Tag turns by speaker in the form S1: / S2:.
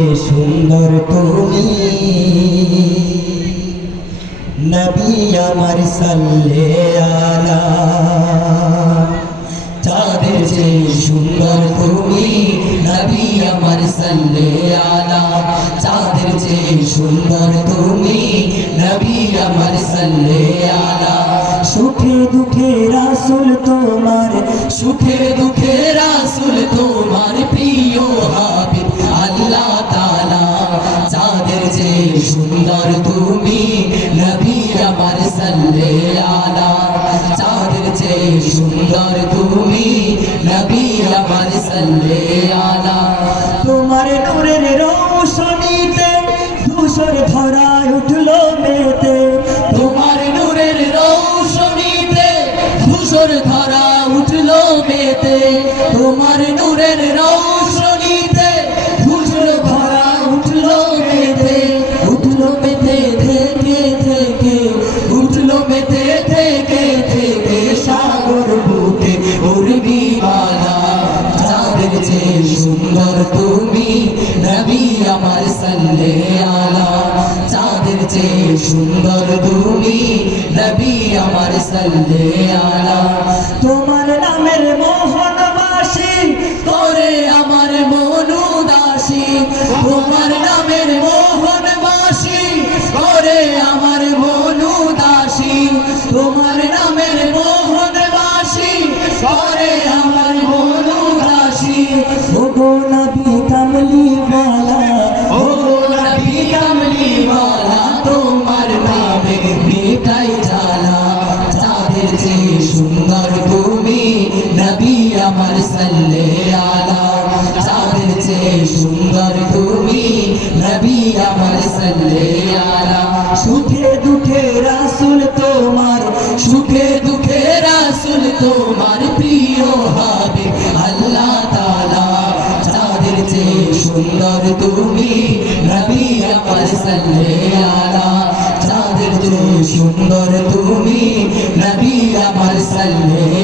S1: সুন্দর তুমি। নবী আমার সাল্লে আলা। চাঁদের যে সুন্দর তুমি। নবী আমার সাল্লে আলা। চাঁদের যে সুন্দর তুমি। নবী আমার সাল্লে আলা। সুখে দুঃখে রাসুল তোমার সুখে দুঃখে রাসুল তোমার সুন্দর তুমি, নবী আমার সাল্লে আলা চাঁদের যে সুন্দর তুমি, নবী আমার সাল্লে আলা তোমার নূরের রৌশনীতে ধূসর ধরায় উঠল মেতে। তোমার নূরের রৌশনীতে ধূসর ধরা উঠল মেতে। তোমার নূরের রৌশনীতে তুমি নবী আমার সাল্লে আলা। চাঁদের যে সুন্দর তুমি নবী আমার সাল্লে আলা। তোমার নামের মোহন বাসি করে আমার মনু দাসী। তোমার নামের মোহন বাসি করে আমার মনু দাসী। তোমার সুন্দর তুমি, নবী আমার সাল্লে আলা। সুখে দুঃখে রাসুল তোমার, সুখে দুঃখে রাসুল তোমার প্রিয় হবে। আল্লাহ তাআলা চাঁদের যে সুন্দর তুমি, নবী আমার সাল্লে আলা। চাঁদের যে সুন্দর তুমি, নবী আমার সাল্লে